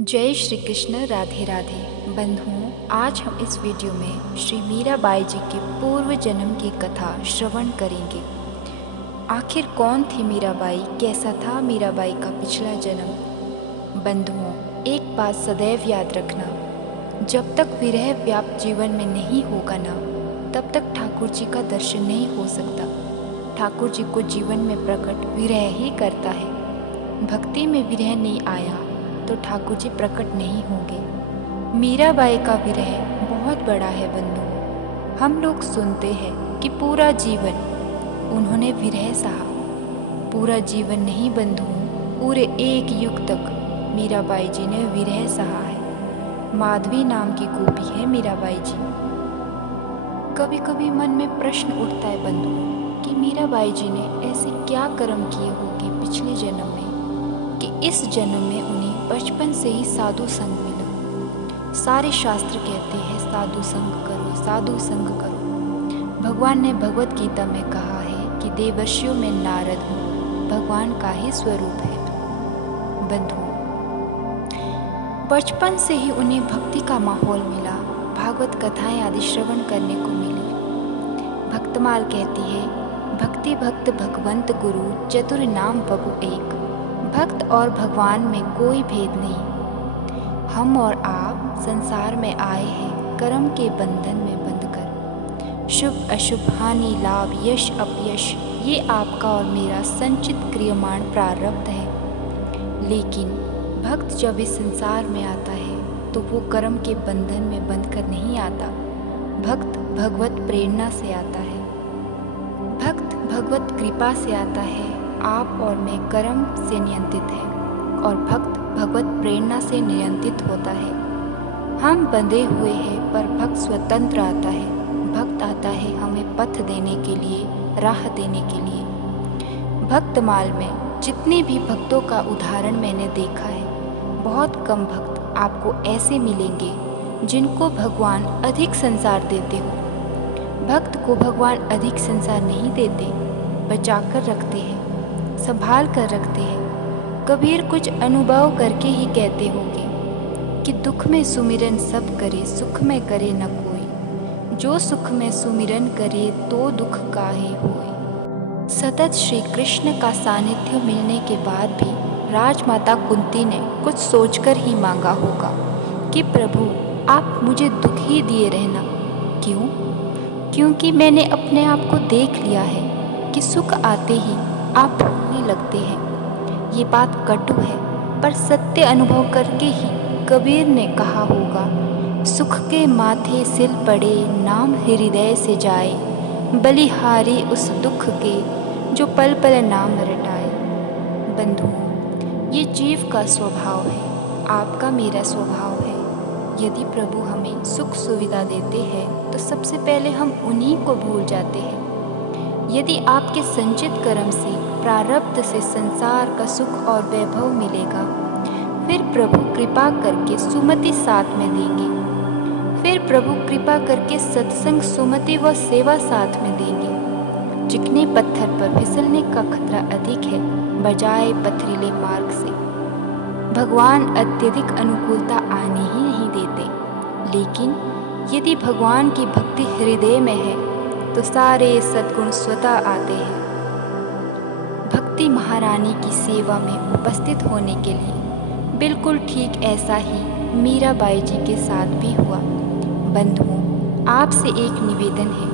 जय श्री कृष्ण। राधे राधे बंधुओं, आज हम इस वीडियो में श्री मीराबाई जी के पूर्व जन्म की कथा श्रवण करेंगे। आखिर कौन थी मीराबाई, कैसा था मीराबाई का पिछला जन्म। बंधुओं, एक बात सदैव याद रखना, जब तक विरह व्याप्त जीवन में नहीं होगा ना, तब तक ठाकुर जी का दर्शन नहीं हो सकता। ठाकुर जी को जीवन में प्रकट विरह ही करता है। भक्ति में विरह नहीं आया तो ठाकुर जी प्रकट नहीं होंगे। मीराबाई का विरह बहुत बड़ा है बंधु। हम लोग सुनते हैं कि पूरा जीवन उन्होंने विरह सहा। पूरा जीवन नहीं बंधु, पूरे एक युग तक मीराबाई जी ने विरह सहा है। माधवी नाम की गोपी है मीराबाई जी। कभी कभी मन में प्रश्न उठता है बंधु कि मीराबाई जी ने ऐसे क्या कर्म किए होंगे पिछले जन्म में कि इस जन्म में उन्हें बचपन से ही साधु संग मिला। सारे शास्त्र कहते हैं साधु संग करो, साधु संग करो। भगवान ने भगवत गीता में कहा है कि देवर्षियों में नारद हूँ, भगवान का ही स्वरूप है। बंधु, बचपन से ही उन्हें भक्ति का माहौल मिला, भागवत कथाएं आदि श्रवण करने को मिली। भक्तमाल कहती है, भक्ति भक्त भगवंत गुरु चतुर नाम बबु एक। भक्त और भगवान में कोई भेद नहीं। हम और आप संसार में आए हैं कर्म के बंधन में बंधकर। शुभ अशुभ, हानि लाभ, यश अपयश, ये आपका और मेरा संचित क्रियमाण प्रारब्ध है। लेकिन भक्त जब इस संसार में आता है तो वो कर्म के बंधन में बंधकर नहीं आता। भक्त भगवत प्रेरणा से आता है, भक्त भगवत कृपा से आता है। आप और मैं कर्म से नियंत्रित हैं और भक्त भगवत प्रेरणा से नियंत्रित होता है। हम बंधे हुए हैं पर भक्त स्वतंत्र आता है। भक्त आता है हमें पथ देने के लिए, राह देने के लिए। भक्तमाल में जितने भी भक्तों का उदाहरण मैंने देखा है, बहुत कम भक्त आपको ऐसे मिलेंगे जिनको भगवान अधिक संसार देते हो। भक्त को भगवान अधिक संसार नहीं देते, बचा कर रखते हैं, संभाल कर रखते हैं। कबीर कुछ अनुभव करके ही कहते होंगे कि दुख में सुमिरन सब करे, सुख में करे न कोई। जो सुख में सुमिरन करे तो दुख काहे होए। सतत श्री कृष्ण का सानिध्य मिलने के बाद भी राजमाता कुंती ने कुछ सोचकर ही मांगा होगा कि प्रभु आप मुझे दुख ही दिए रहना। क्यों? क्योंकि मैंने अपने आप को देख लिया है कि सुख आते ही आप भूलने लगते हैं। ये बात कटु है पर सत्य अनुभव करके ही कबीर ने कहा होगा, सुख के माथे सिल पड़े नाम हृदय से जाए। बलिहारी उस दुख के जो पल पल नाम रटाए। बंधु, ये जीव का स्वभाव है, आपका मेरा स्वभाव है। यदि प्रभु हमें सुख सुविधा देते हैं तो सबसे पहले हम उन्हीं को भूल जाते हैं। यदि आपके संचित कर्म से, प्रारब्ध से संसार का सुख और वैभव मिलेगा, फिर प्रभु कृपा करके सुमति साथ में देंगे। फिर प्रभु कृपा करके सत्संग, सुमति व सेवा साथ में देंगे। चिकने पत्थर पर फिसलने का खतरा अधिक है बजाय पथरीले मार्ग से। भगवान अत्यधिक अनुकूलता आने ही नहीं देते, लेकिन यदि भगवान की भक्ति हृदय में है तो सारे सद्गुण स्वतः आते हैं। भक्ति महारानी की सेवा में उपस्थित होने के लिए बिल्कुल ठीक ऐसा ही मीराबाई जी के साथ भी हुआ। बंधुओं, आपसे एक निवेदन है,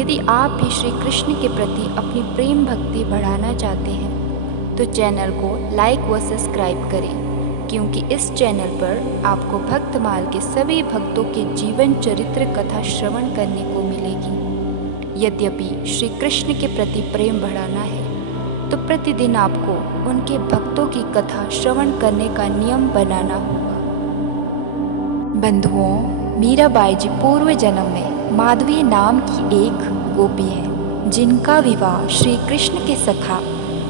यदि आप भी श्री कृष्ण के प्रति अपनी प्रेम भक्ति बढ़ाना चाहते हैं तो चैनल को लाइक व सब्सक्राइब करें, क्योंकि इस चैनल पर आपको भक्तमाल के सभी भक्तों के जीवन चरित्र कथा श्रवण करने को मिलेगी। यद्यपि श्री कृष्ण के प्रति प्रेम बढ़ाना है तो प्रतिदिन आपको उनके भक्तों की कथा श्रवण करने का नियम बनाना होगा। बंधुओं, मीराबाई जी पूर्व जन्म में माधवी नाम की एक गोपी है, जिनका विवाह श्री कृष्ण के सखा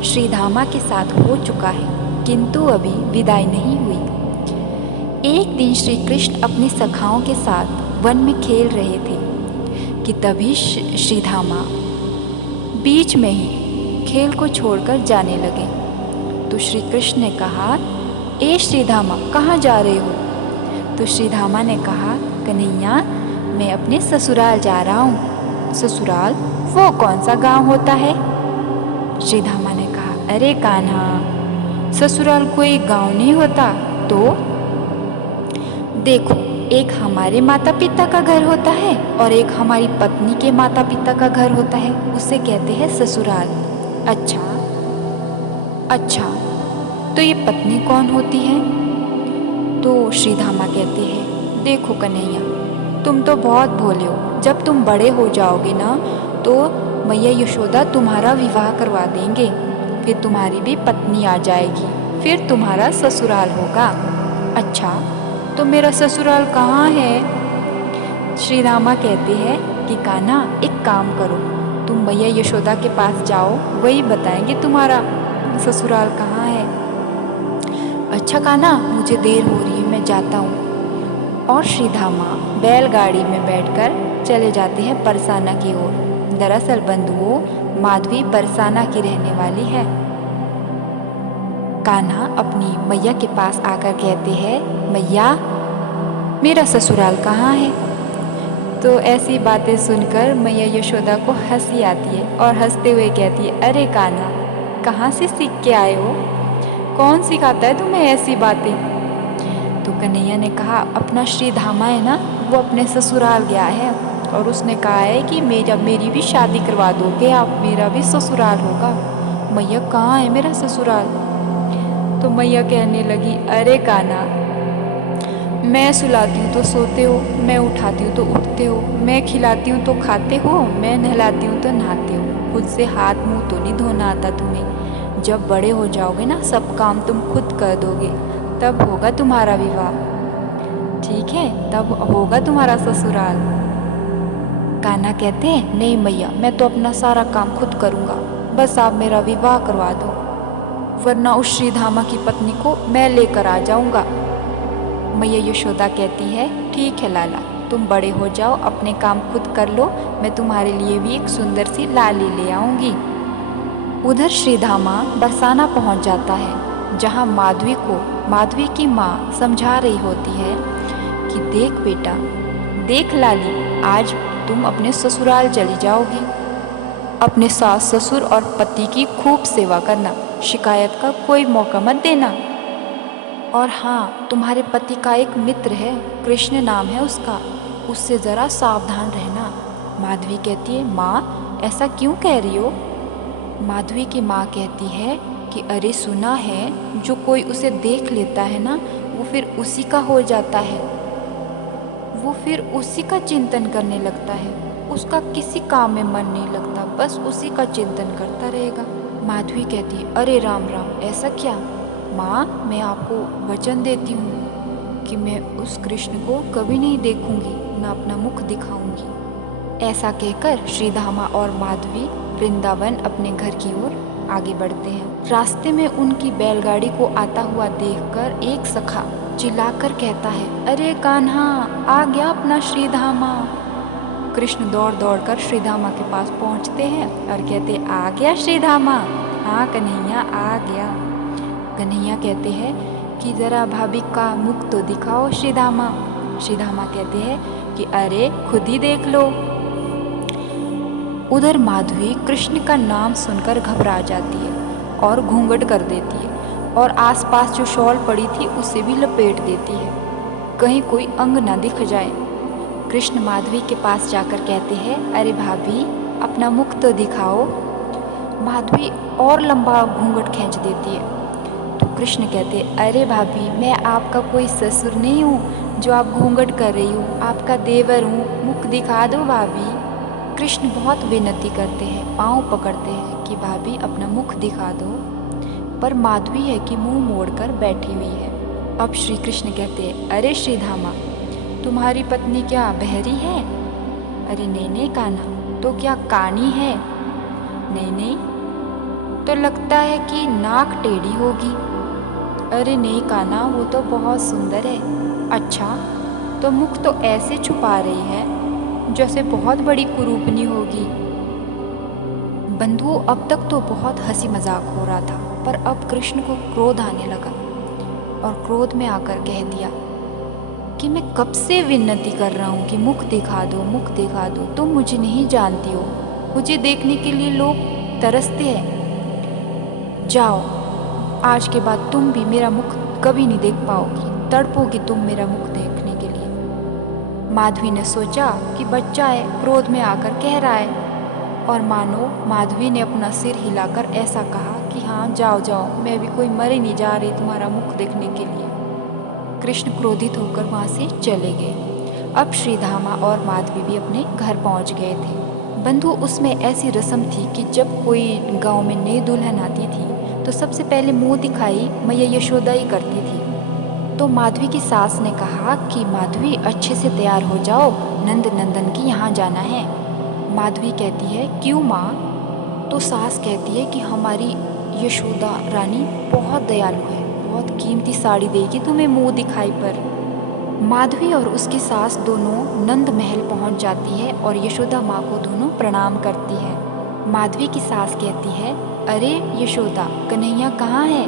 श्रीधामा के साथ हो चुका है, किंतु अभी विदाई नहीं हुई। एक दिन श्री कृष्ण अपनी सखाओं के साथ वन में खेल रहे थे कि तभी श्रीधामा बीच में ही खेल को छोड़कर जाने लगे। तो श्री कृष्ण ने कहा ए श्रीधामा, कहाँ जा रहे हो? तो श्रीधामा ने कहा, कन्हैया मैं अपने ससुराल जा रहा हूँ। ससुराल? वो कौन सा गांव होता है? श्रीधामा ने कहा, अरे कान्हा, ससुराल कोई गांव नहीं होता। तो देखो, एक हमारे माता पिता का घर होता है और एक हमारी पत्नी के माता पिता का घर होता है, उसे कहते हैं ससुराल। अच्छा अच्छा, तो ये पत्नी कौन होती है? तो श्रीधामा कहते हैं, देखो कन्हैया, तुम तो बहुत भोले हो। जब तुम बड़े हो जाओगे ना, तो मैया यशोदा तुम्हारा विवाह करवा देंगे, फिर तुम्हारी भी पत्नी आ जाएगी, फिर तुम्हारा ससुराल होगा। अच्छा, तो मेरा ससुराल कहाँ है? श्रीधामा कहते हैं कि कान्हा, एक काम करो, तुम मैया यशोदा के पास जाओ, वही बताएंगे तुम्हारा ससुराल कहाँ है। अच्छा कान्हा, मुझे देर हो रही है, मैं जाता हूँ। और श्रीधामा बैलगाड़ी में बैठकर चले जाते हैं बरसाना की ओर। दरअसल बंधुओं, माधवी बरसाना की रहने वाली है। कान्हा अपनी मैया के पास आकर कहते हैं, मैया मेरा ससुराल कहाँ है? तो ऐसी बातें सुनकर मैया यशोदा को हंसी आती है और हंसते हुए कहती है, अरे कान्हा, कहाँ से सीख के आए हो? कौन सिखाता है तुम्हें ऐसी बातें? तो कन्हैया ने कहा, अपना श्रीधामा है ना, वो अपने ससुराल गया है और उसने कहा है कि मेरी भी शादी करवा दोगे आप, मेरा भी ससुराल होगा। मैया, कहाँ है मेरा ससुराल? तो मैया कहने लगी, अरे कान्हा, मैं सुलाती हूँ तो सोते हो, मैं उठाती हूँ तो उठते हो, मैं खिलाती हूँ तो खाते हो, मैं नहलाती हूँ तो नहाते हो। खुद से हाथ मुंह तो नहीं धोना आता तुम्हें। जब बड़े हो जाओगे ना, सब काम तुम खुद कर दोगे, तब होगा तुम्हारा विवाह, ठीक है? तब होगा तुम्हारा ससुराल। कान्हा कहते हैं, नहीं मैया, मैं तो अपना सारा काम खुद करूँगा, बस आप मेरा विवाह करवा दो, वरना उस श्रीधामा की पत्नी को मैं लेकर आ जाऊँगा। मैया यशोदा कहती है, ठीक है लाला, तुम बड़े हो जाओ, अपने काम खुद कर लो, मैं तुम्हारे लिए भी एक सुंदर सी लाली ले आऊँगी। उधर श्रीधामा बरसाना पहुंच जाता है, जहां माधवी की माँ समझा रही होती है कि देख बेटा, देख लाली, आज तुम अपने ससुराल चली जाओगी। अपने सास ससुर और पति की खूब सेवा करना, शिकायत का कोई मौका मत देना। और हाँ, तुम्हारे पति का एक मित्र है, कृष्ण नाम है उसका, उससे ज़रा सावधान रहना। माधवी कहती है, माँ ऐसा क्यों कह रही हो? माधवी की माँ कहती है कि अरे सुना है, जो कोई उसे देख लेता है ना, वो फिर उसी का हो जाता है, वो फिर उसी का चिंतन करने लगता है, उसका किसी काम में मन नहीं लगता, बस उसी का चिंतन करता रहेगा। माधवी कहती है, अरे राम राम, ऐसा क्या? माँ, मैं आपको वचन देती हूँ कि मैं उस कृष्ण को कभी नहीं देखूंगी, ना अपना मुख दिखाऊंगी। ऐसा कहकर श्रीधामा और माधवी वृंदावन अपने घर की ओर आगे बढ़ते हैं। रास्ते में उनकी बैलगाड़ी को आता हुआ देखकर एक सखा चिल्लाकर कहता है, अरे कान्हा, आ गया अपना श्रीधामा। कृष्ण दौड़ दौड़ कर श्रीधामा के पास पहुंचते हैं और कहते, आ गया श्रीधामा? हाँ कन्हैया, आ गया। कन्हैया कहते हैं कि जरा भाभी का मुख तो दिखाओ श्रीधामा। श्रीधामा कहते हैं कि अरे खुद ही देख लो। उधर माधवी कृष्ण का नाम सुनकर घबरा जाती है और घूंघट कर देती है और आसपास जो शॉल पड़ी थी उसे भी लपेट देती है, कहीं कोई अंग ना दिख जाए। कृष्ण माधवी के पास जाकर कहते हैं, अरे भाभी, अपना मुख तो दिखाओ। माधवी और लंबा घूंघट खींच देती है। तो कृष्ण कहते, अरे भाभी, मैं आपका कोई ससुर नहीं हूँ जो आप घूंघट कर रही हो, आपका देवर हूँ, मुख दिखा दो भाभी। कृष्ण बहुत विनती करते हैं, पाँव पकड़ते हैं कि भाभी अपना मुख दिखा दो, पर माधवी है कि मुंह मोड़कर बैठी हुई है। अब श्री कृष्ण कहते हैं, अरे श्रीधामा, तुम्हारी पत्नी क्या बहरी है? अरे नहीं नहीं कान्हा, तो क्या कानी है? नहीं नहीं, तो लगता है कि नाक टेढ़ी होगी। अरे नहीं कान्हा, वो तो बहुत सुंदर है। अच्छा, तो मुख तो ऐसे छुपा रही है जैसे बहुत बड़ी कुरूपनी होगी। बंधुओं, अब तक तो बहुत हंसी मजाक हो रहा था, पर अब कृष्ण को क्रोध आने लगा। और क्रोध में आकर कह दिया कि मैं कब से विनती कर रहा हूँ कि मुख दिखा दो, मुख दिखा दो। तुम मुझे नहीं जानती हो, मुझे देखने के लिए लोग तरसते हैं। जाओ, आज के बाद तुम भी मेरा मुख कभी नहीं देख पाओगी, तड़पोगी तुम मेरा मुख देखने के लिए। माधवी ने सोचा कि बच्चा है, क्रोध में आकर कह रहा है, और मानो माधवी ने अपना सिर हिलाकर ऐसा कहा कि हाँ जाओ जाओ, मैं भी कोई मर ही नहीं जा रही तुम्हारा मुख देखने के लिए। कृष्ण क्रोधित होकर वहाँ से चले गए। अब श्रीधामा और माधवी भी अपने घर पहुँच गए थे। बंधु, उसमें ऐसी रस्म थी कि जब कोई गांव में नई दुल्हन आती थी तो सबसे पहले मुंह दिखाई मैया यशोदा ही करती थी। तो माधवी की सास ने कहा कि माधवी अच्छे से तैयार हो जाओ, नंद नंदन की यहाँ जाना है। माधवी कहती है क्यों माँ? तो सास कहती है कि हमारी यशोदा रानी बहुत दयालु है, बहुत कीमती साड़ी देगी तुम्हें मुंह दिखाई पर। माधवी और उसकी सास दोनों नंद महल पहुंच जाती है और यशोदा माँ को दोनों प्रणाम करती है। माधवी की सास कहती है अरे यशोदा, कन्हैया कहाँ है?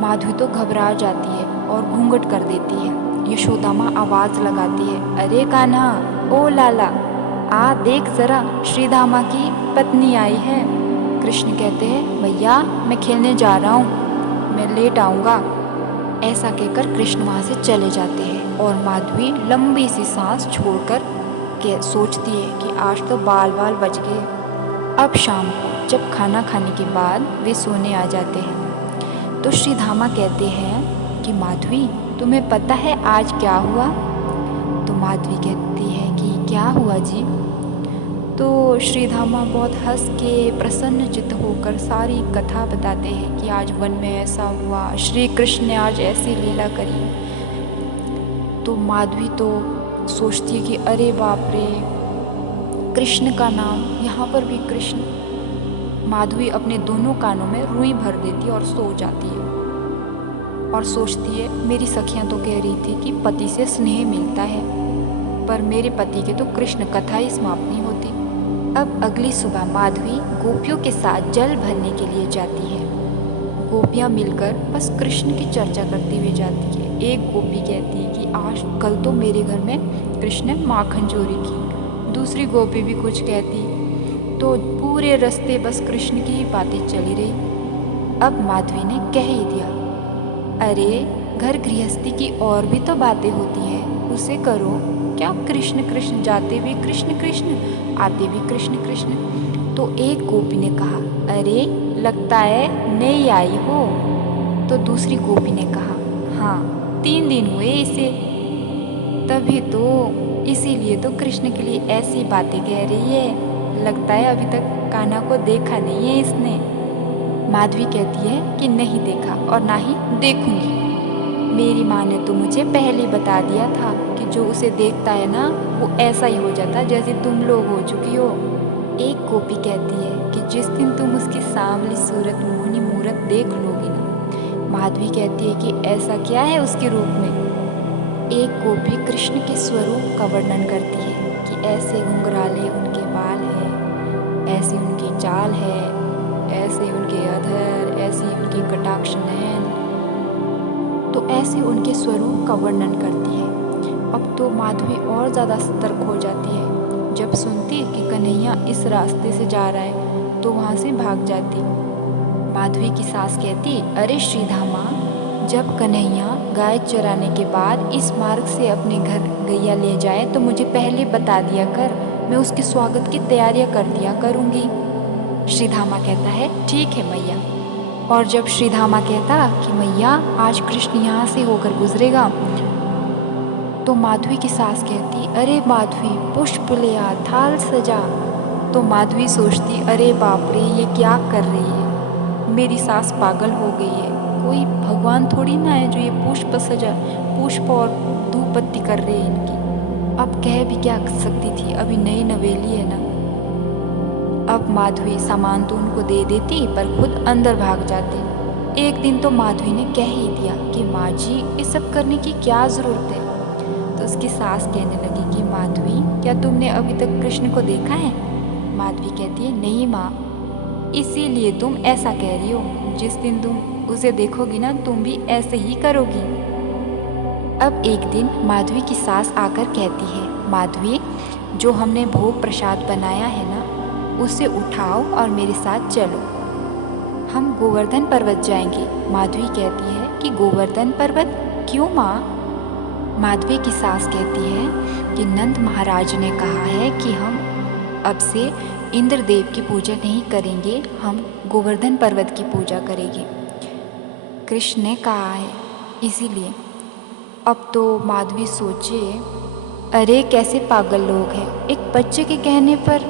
माधवी तो घबरा जाती है और घूंघट कर देती है। यशोदा माँ आवाज लगाती है अरे कान्हा, ओ लाला, आ देख जरा, श्रीधामा की पत्नी आई है। कृष्ण कहते हैं भैया मैं खेलने जा रहा हूँ, मैं लेट आऊँगा। ऐसा कहकर कृष्ण वहाँ से चले जाते हैं और माधवी लंबी सी सांस छोड़कर सोचती है कि आज तो बाल बाल बच गए। अब शाम को जब खाना खाने के बाद वे सोने आ जाते हैं तो श्रीधामा कहते हैं कि माधवी तुम्हें पता है आज क्या हुआ? तो माधवी कहती है कि क्या हुआ जी? तो श्रीधामा बहुत हंस के प्रसन्न चित्त होकर सारी कथा बताते हैं कि आज वन में ऐसा हुआ, श्री कृष्ण ने आज ऐसी लीला करी। तो माधवी तो सोचती है कि अरे बाप रे, कृष्ण का नाम, यहाँ पर भी कृष्ण। माधवी अपने दोनों कानों में रुई भर देती है और सो जाती है और सोचती है मेरी सखियाँ तो कह रही थी कि पति से स्नेह मिलता है, पर मेरे पति के तो कृष्ण कथा ही समाप्त नहीं होती। अब अगली सुबह माधवी गोपियों के साथ जल भरने के लिए जाती है। गोपियाँ मिलकर बस कृष्ण की चर्चा करती हुई जाती है। एक गोपी कहती है कि आज कल तो मेरे घर में कृष्ण ने माखन चोरी की। दूसरी गोपी भी कुछ कहती, तो पूरे रास्ते बस कृष्ण की ही बातें चली रही। अब माधवी ने कह ही दिया अरे घर गृहस्थी की और भी तो बातें होती हैं, उसे करो। क्या कृष्ण कृष्ण, जाते भी कृष्ण कृष्ण, आते भी कृष्ण कृष्ण। तो एक गोपी ने कहा अरे लगता है नई आई हो। तो दूसरी गोपी ने कहा हाँ 3 दिन हुए इसे, तभी तो, इसीलिए तो कृष्ण के लिए ऐसी बातें कह रही है, लगता है अभी तक कान्हा को देखा नहीं है इसने। माधवी कहती है कि नहीं देखा और ना ही देखूंगी। मेरी माँ ने तो मुझे पहले ही बता दिया था कि जो उसे देखता है ना वो ऐसा ही हो जाता है जैसे तुम लोग हो चुकी हो। एक गोपी कहती है कि जिस दिन तुम उसकी सांवली सूरत मोहनी मूरत देख लोगी ना। माधवी कहती है कि ऐसा क्या है उसके रूप में? एक गोपी कृष्ण के स्वरूप का वर्णन करती है कि ऐसे घुंघराले उनके बाल हैं, ऐसी उनकी चाल है, ऐसे उनके अधर, ऐसी उनकी कटाक्ष नयन, तो ऐसे उनके स्वरूप का वर्णन करती है। अब तो माधवी और ज़्यादा सतर्क हो जाती है। जब सुनती कि कन्हैया इस रास्ते से जा रहा है तो वहाँ से भाग जाती। माधवी की सास कहती अरे श्रीधामा, जब कन्हैया गाय चराने के बाद इस मार्ग से अपने घर गैया ले जाए तो मुझे पहले बता दिया कर, मैं उसके स्वागत की तैयारियां कर दिया करूँगी। श्रीधामा कहता है ठीक है मैया। और जब श्रीधामा कहता कि मैया आज कृष्ण यहाँ से होकर गुजरेगा, तो माधवी की सास कहती अरे माधवी पुष्प ले आ, थाल सजा। तो माधवी सोचती अरे बाप रे ये क्या कर रही है, मेरी सास पागल हो गई है, कोई भगवान थोड़ी ना है जो ये पुष्प और धूप बत्ती कर रही है इनकी। अब कह भी क्या सकती थी, अभी नई नवेली है ना। अब माधवी सामान तो उनको दे देती पर खुद अंदर भाग जाती। एक दिन तो माधवी ने कह ही दिया कि माँ जी ये सब करने की क्या ज़रूरत है। तो उसकी सास कहने लगी कि माधवी क्या तुमने अभी तक कृष्ण को देखा है? माधवी कहती है नहीं माँ, इसीलिए तुम ऐसा कह रही हो। जिस दिन तुम उसे देखोगी ना तुम भी ऐसे ही करोगी। अब एक दिन माधवी की सास आकर कहती है, माधवी, जो हमने भोग प्रसाद बनाया है ना, उसे उठाओ और मेरे साथ चलो, हम गोवर्धन पर्वत जाएंगे। माधवी कहती है कि गोवर्धन पर्वत क्यों माँ? माधवी की सास कहती है कि नंद महाराज ने कहा है कि हम अब से इंद्रदेव की पूजा नहीं करेंगे, हम गोवर्धन पर्वत की पूजा करेंगे। कृष्ण ने कहा है इसीलिए। अब तो माधवी सोचे, अरे कैसे पागल लोग हैं, एक बच्चे के कहने पर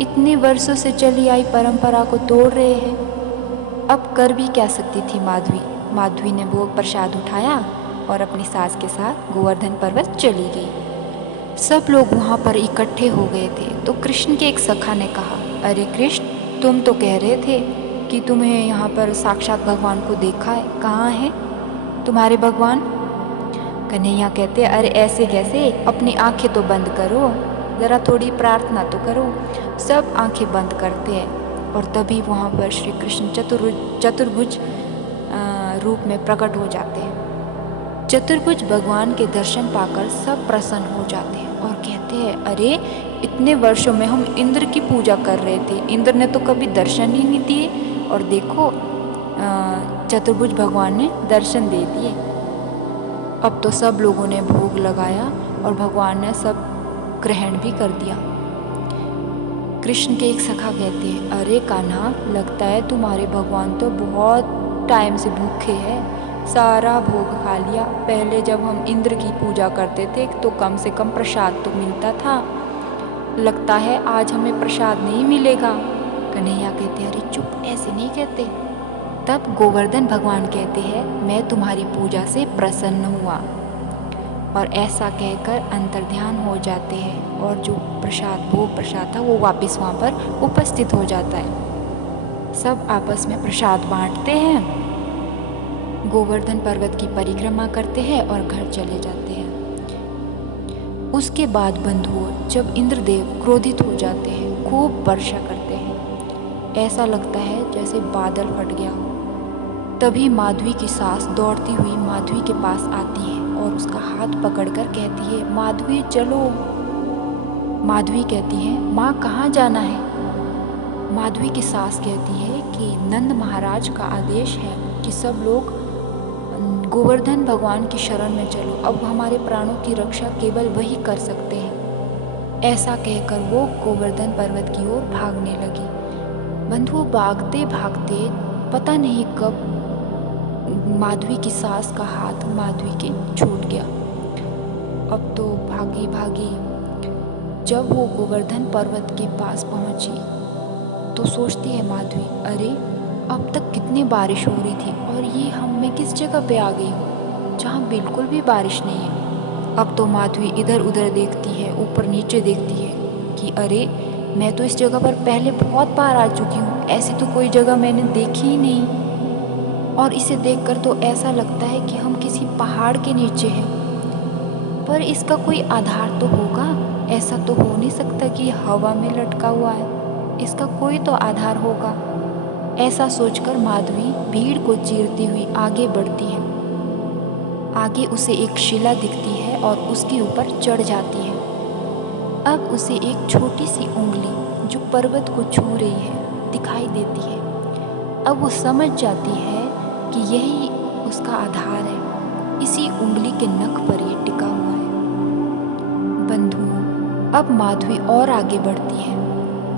इतने वर्षों से चली आई परंपरा को तोड़ रहे हैं। अब कर भी क्या सकती थी माधवी। माधवी ने भोग प्रसाद उठाया और अपनी सास के साथ गोवर्धन पर्वत चली गई। सब लोग वहाँ पर इकट्ठे हो गए थे तो कृष्ण के एक सखा ने कहा, अरे कृष्ण, तुम तो कह रहे थे कि तुम्हें यहाँ पर साक्षात भगवान को देखा है, कहाँ है तुम्हारे भगवान? कन्हैया कहते, अरे ऐसे कैसे, अपनी आंखें तो बंद करो, ज़रा थोड़ी प्रार्थना तो करो। सब आंखें बंद करते हैं और तभी वहाँ पर श्री कृष्ण चतुर्भुज रूप में प्रकट हो जाते हैं। चतुर्भुज भगवान के दर्शन पाकर सब प्रसन्न हो जाते हैं और कहते हैं, अरे इतने वर्षों में हम इंद्र की पूजा कर रहे थे, इंद्र ने तो कभी दर्शन ही नहीं दिए और देखो चतुर्भुज भगवान ने दर्शन दे दिए। अब तो सब लोगों ने भोग लगाया और भगवान ने सब ग्रहण भी कर दिया। कृष्ण के एक सखा कहते हैं, अरे कान्हा, लगता है तुम्हारे भगवान तो बहुत टाइम से भूखे हैं, सारा भोग खा लिया। पहले जब हम इंद्र की पूजा करते थे तो कम से कम प्रसाद तो मिलता था, लगता है आज हमें प्रसाद नहीं मिलेगा। कन्हैया कहते, अरे चुप, ऐसे नहीं कहते। तब गोवर्धन भगवान कहते हैं, मैं तुम्हारी पूजा से प्रसन्न हुआ, और ऐसा कहकर अंतर्ध्यान हो जाते हैं और जो भोग प्रसाद था वो वापस वहाँ पर उपस्थित हो जाता है। सब आपस में प्रसाद बांटते हैं, गोवर्धन पर्वत की परिक्रमा करते हैं और घर चले जाते हैं। उसके बाद बंधुओं, जब इंद्रदेव क्रोधित हो जाते हैं, खूब वर्षा करते हैं, ऐसा लगता है जैसे बादल फट गया हो। तभी माधवी की सास दौड़ती हुई माधवी के पास आती है और उसका हाथ पकड़कर कहती है, माधवी चलो। माधवी कहती है, माँ कहाँ जाना है? माधवी की सास कहती है कि नंद महाराज का आदेश है कि सब लोग गोवर्धन भगवान की शरण में चलो, अब हमारे प्राणों की रक्षा केवल वही कर सकते हैं। ऐसा कहकर वो गोवर्धन पर्वत की ओर भागने लगी। बंधुओं, भागते भागते पता नहीं कब माधवी की सास का हाथ माधवी के छूट गया। अब तो भागी भागी जब वो गोवर्धन पर्वत के पास पहुंची तो सोचती है माधवी, अरे अब तक कितनी बारिश हो रही थी और ये मैं किस जगह पे आ गई हूँ जहाँ बिल्कुल भी बारिश नहीं है। अब तो माधवी इधर उधर देखती है, ऊपर नीचे देखती है कि अरे मैं तो इस जगह पर पहले बहुत बार आ चुकी हूँ, ऐसी तो कोई जगह मैंने देखी ही नहीं। और इसे देखकर तो ऐसा लगता है कि हम किसी पहाड़ के नीचे हैं, पर इसका कोई आधार तो होगा, ऐसा तो हो नहीं सकता कि हवा में लटका हुआ है, इसका कोई तो आधार होगा। ऐसा सोचकर माधवी भीड़ को चीरती हुई आगे बढ़ती है। आगे उसे एक शिला दिखती है और उसके ऊपर चढ़ जाती है। अब उसे एक छोटी सी उंगली जो पर्वत को छू रही है दिखाई देती है। अब वो समझ जाती है कि यही उसका आधार है, इसी उंगली के नख पर ये टिका हुआ है। बंधुओं, अब माधवी और आगे बढ़ती है।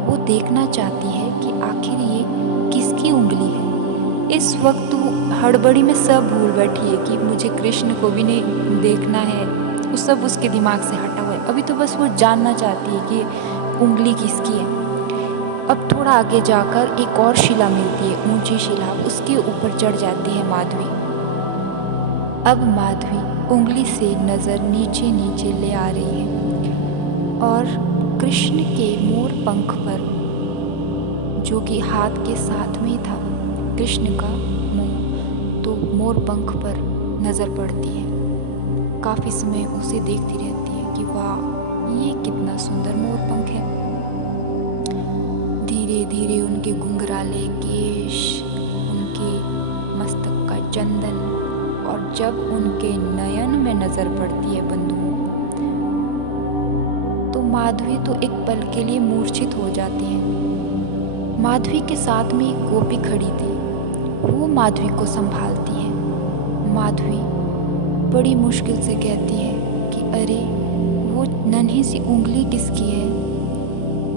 वो देखना चाहती है कि आखिर ये किसकी उंगली है। इस वक्त वो हड़बड़ी में सब भूल बैठी है कि मुझे कृष्ण को भी नहीं देखना है, वो सब उसके दिमाग से हटा हुआ है। अभी तो बस वो जानना चाहती है कि उंगली किसकी है। अब थोड़ा आगे जाकर एक और शिला मिलती है, ऊंची शिला, उसके ऊपर चढ़ जाती है माधवी। अब माधवी उंगली से नज़र नीचे नीचे ले आ रही है और कृष्ण के मोर पंख पर, जो कि हाथ के साथ में था कृष्ण का मुंह, तो मोर पंख पर नज़र पड़ती है। काफ़ी समय उसे देखती रहती है कि वाह, ये कितना सुंदर मोर पंख है। धीरे धीरे उनके घुंघराले केश, उनके मस्तक का चंदन, और जब उनके नयन में नजर पड़ती है बंधुओं, तो माधवी तो एक पल के लिए मूर्छित हो जाती है। माधवी के साथ में एक गोपी खड़ी थी, वो माधवी को संभालती है। माधवी बड़ी मुश्किल से कहती है कि अरे वो नन्ही सी उंगली किसकी है,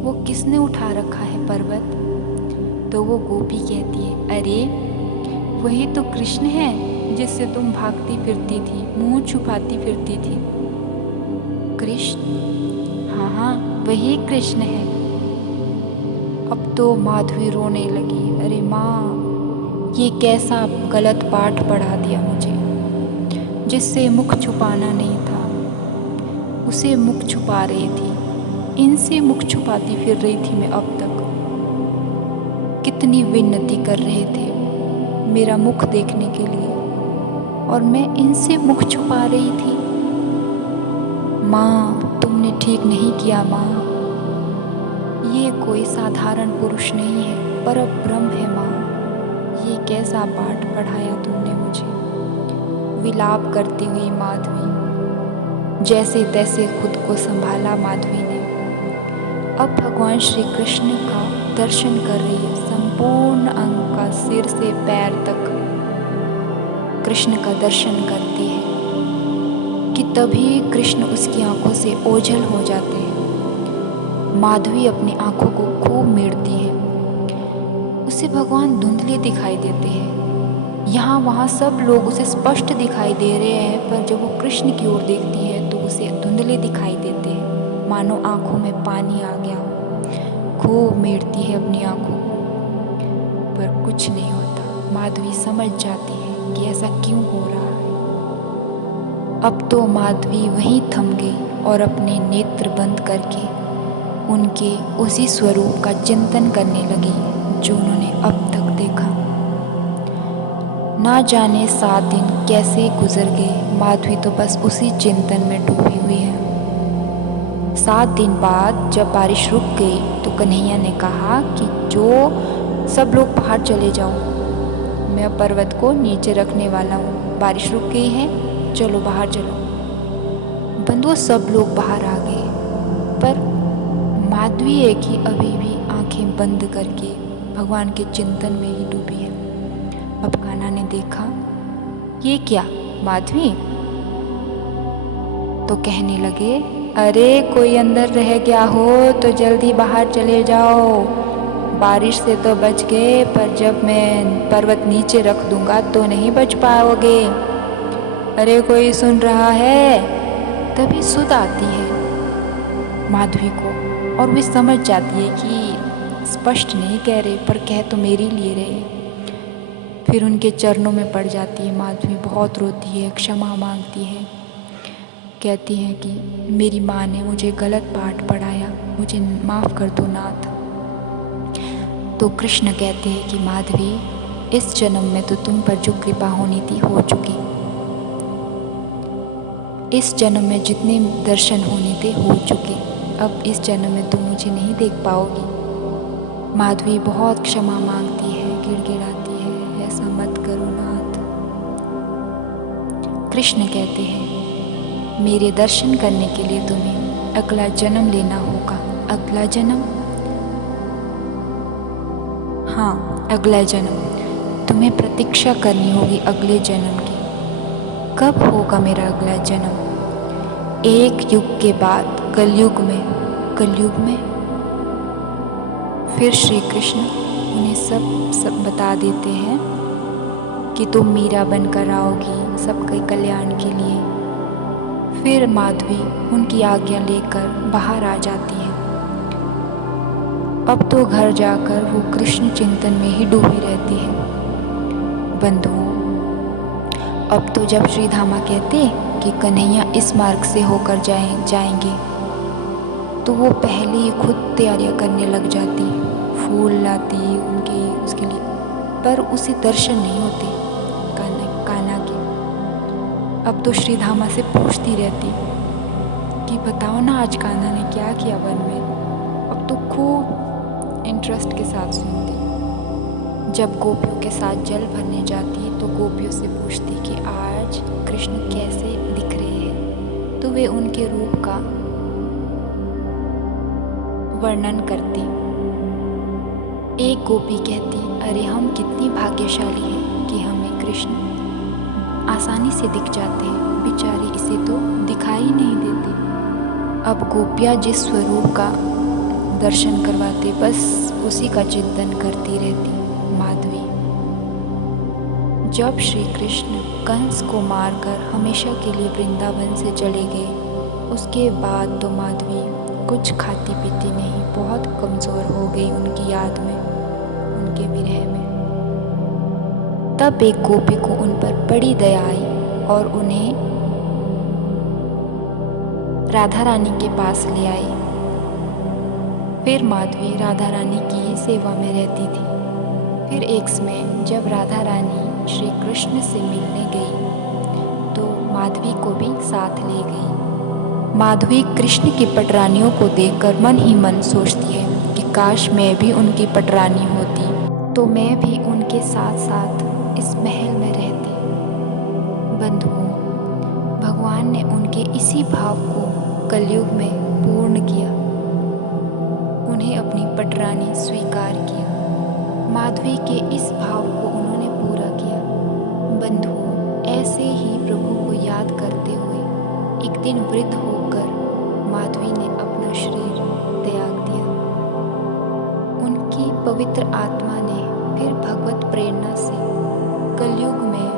वो किसने उठा रखा है पर्वत। तो वो गोपी कहती है, अरे वही तो कृष्ण है जिससे तुम भागती फिरती थी, मुंह छुपाती फिरती थी। कृष्ण? हाँ हाँ, वही कृष्ण है। अब तो माधवी रोने लगी, अरे माँ, ये कैसा गलत पाठ पढ़ा दिया मुझे। जिससे मुख छुपाना नहीं था, उसे मुख छुपा रही थी, इनसे मुख छुपाती फिर रही थी मैं अब तक। कितनी विनती कर रहे थे मेरा मुख देखने के लिए, और मैं इनसे मुख छुपा रही थी। माँ, तुमने ठीक नहीं किया माँ। ये कोई साधारण पुरुष नहीं है, परब्रह्म है माँ। ये कैसा पाठ पढ़ाया तुमने मुझे। विलाप करती हुई माधवी जैसे तैसे खुद को संभाला माधवी ने। अब भगवान श्री कृष्ण का दर्शन कर रही है, संपूर्ण अंग का सिर से पैर तक कृष्ण का दर्शन करती है कि तभी कृष्ण उसकी आंखों से ओझल हो जाते हैं। माधवी अपनी आंखों को खूब मेड़ती है, उसे भगवान धुंधले दिखाई देते हैं। यहाँ वहाँ सब लोग उसे स्पष्ट दिखाई दे रहे हैं, पर जब वो कृष्ण की ओर देखती है तो उसे धुंधले दिखाई देते हैं, मानो आंखों में पानी आ गया हो। खूब मेड़ती है अपनी आंखों को, पर कुछ नहीं होता। माधवी समझ जाती है कि ऐसा क्यों हो रहा है। अब तो माधवी वहीं थम गई और अपने नेत्र बंद करके उनके उसी स्वरूप का चिंतन करने लगी जो उन्होंने अब तक देखा। ना जाने 7 दिन कैसे गुजर गए, माधवी तो बस उसी चिंतन में डूबी हुई है। 7 दिन बाद जब बारिश रुक गई तो कन्हैया ने कहा कि जो सब लोग बाहर चले जाओ, मैं पर्वत को नीचे रखने वाला हूँ। बारिश रुक गई है, चलो बाहर चलो। बंधुओं, सब लोग बाहर आ गए, पर माधवी है कि अभी भी आंखें बंद करके भगवान के चिंतन में ही डूबी है। अब कान्हा ने देखा, ये क्या माधवी? तो कहने लगे, अरे कोई अंदर रह गया हो तो जल्दी बाहर चले जाओ। बारिश से तो बच गए, पर जब मैं पर्वत नीचे रख दूंगा तो नहीं बच पाओगे। अरे कोई सुन रहा है? तभी सुध आती है माधवी को, और वे समझ जाती है कि स्पष्ट नहीं कह रहे, पर कह तो मेरे लिए रहे। फिर उनके चरणों में पड़ जाती है माधवी, बहुत रोती है, क्षमा मांगती है, कहती है कि मेरी माँ ने मुझे गलत पाठ पढ़ाया, मुझे माफ़ कर दो नाथ। तो कृष्ण कहते हैं कि माधवी, इस जन्म में तो तुम पर जो कृपा होनी थी हो चुकी। इस जन्म में जितने दर्शन होने थे हो चुके। अब इस जन्म में तुम मुझे नहीं देख पाओगी। माधवी बहुत क्षमा मांगती है, गिड़गिड़ाती है, ऐसा मत करो नाथ। कृष्ण कहते हैं, मेरे दर्शन करने के लिए तुम्हें अगला जन्म लेना होगा। अगला जन्म? हाँ, अगला जन्म। तुम्हें प्रतीक्षा करनी होगी अगले जन्म की। कब होगा मेरा अगला जन्म? एक युग के बाद, कलयुग में। कलयुग में? फिर श्री कृष्ण उन्हें सब बता देते हैं कि तुम मीरा बनकर आओगी सबके कल्याण के लिए। फिर माधवी उनकी आज्ञा लेकर बाहर आ जाती है। अब तो घर जाकर वो कृष्ण चिंतन में ही डूबी रहती है। बंधुओं, अब तो जब श्री धामा कहते कि कन्हैया इस मार्ग से होकर जाएंगे, तो वो पहले ही खुद तैयारियां करने लग जाती, फूल लाती उसके लिए, पर उसे दर्शन नहीं होते कान्हा के। अब तो श्री धामा से पूछती रहती कि बताओ ना आज कान्हा ने क्या किया वन में। अब तो खूब इंटरेस्ट के साथ सुनती। जब गोपियों के साथ जल भरने जाती तो गोपियों से पूछती कि आज कृष्ण कैसे दिख रहे हैं, तो वे उनके रूप का वर्णन करती। एक गोपी कहती, अरे हम कितनी भाग्यशाली हैं कि हमें कृष्ण आसानी से दिख जाते हैं, बेचारी इसे तो दिखाई नहीं देते। अब गोपियाँ जिस स्वरूप का दर्शन करवाते बस उसी का चिंतन करती रहती। माधवी, जब श्री कृष्ण कंस को मारकर हमेशा के लिए वृंदावन से चले गए, उसके बाद तो माधवी कुछ खाती पीती नहीं, बहुत कमज़ोर हो गई उनकी याद में, उनके विरह में। तब एक गोपी को उन पर बड़ी दया आई और उन्हें राधा रानी के पास ले आई। फिर माधवी राधा रानी की सेवा में रहती थी। फिर एक समय जब राधा रानी श्री कृष्ण से मिलने गई तो माधवी को भी साथ ले गई। माधवी कृष्ण की पटरानियों को देखकर मन ही मन सोचती है कि काश मैं भी उनकी पटरानी होती तो मैं भी उनके साथ साथ इस महल में रहती। बंधुओं, भगवान ने उनके इसी भाव को कलयुग में पूर्ण किया, उन्हें अपनी पटरानी स्वीकार किया। माधवी के इस भाव को उन्होंने पूरा किया। बंधुओं, ऐसे ही प्रभु को याद करते हुए एक दिन वृद्ध होकर माधवी ने अपना शरीर त्याग दिया। उनकी पवित्र आत्मा ने फिर भगवत प्रेरणा से कलयुग में